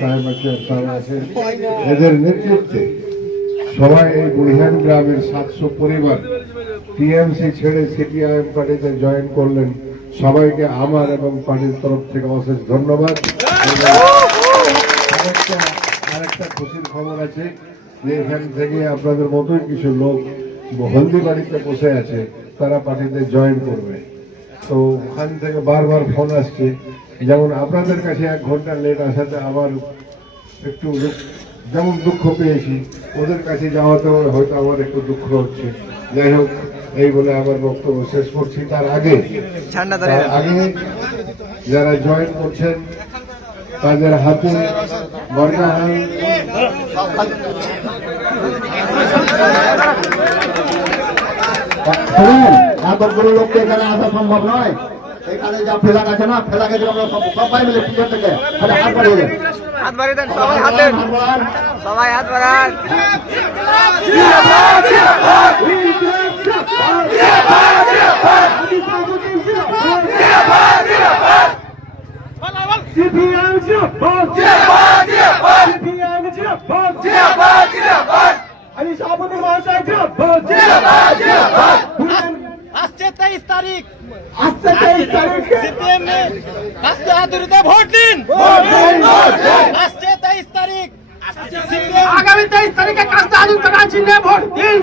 সাহেব আছেন, এদের নেতৃত্বে সবাই এই বুড়িহান গ্রামের 700 পরিবার টিএমসি ছেড়ে সিপিআইএম পার্টিতে জয়েন করলেন। সবাইকে আমার এবং পার্টির তরফ থেকে অশেষ ধন্যবাদ। আরেকটা খুশির খবর আছে যে এখান থেকে আপনাদের মতোই কিছু লোক হলদিবাড়িতে বসে আছে, তারা পার্টিতে জয়েন করবে। তো ওখান থেকে বারবার ফোন আসছে, যেমন আপনাদের কাছে 1 ঘন্টা লেট আসাতে আমার একটু যেমন দুঃখ পেয়েছি, ওদের কাছে যাওয়াতে হয়তো আমার একটু দুঃখ হচ্ছে। যাই হোক, এই বলে আমার বক্তব্য শেষ করছি। তার আগে যারা জয়েন করছেন তাদের হাতে এতগুলো লোককে এখানে আসা সম্ভব নয়। এখানে যা ফেলাক আছে না, ফেলাকে আমরা সবাই মিলে পিছন থেকে হাত বাড়িয়ে দেন, হাত বাড়িয়ে দেন, সবাই হাত দেন, সবাই হাত বাড়ান। আসছে 23 তারিখ, সিপিএম রাস্তা আদরিতে ভোট দিন। আসছে 23 তারিখ, আগামী 23 তারিখে কাস্তা আদুর চিহ্নে ভোট দিন।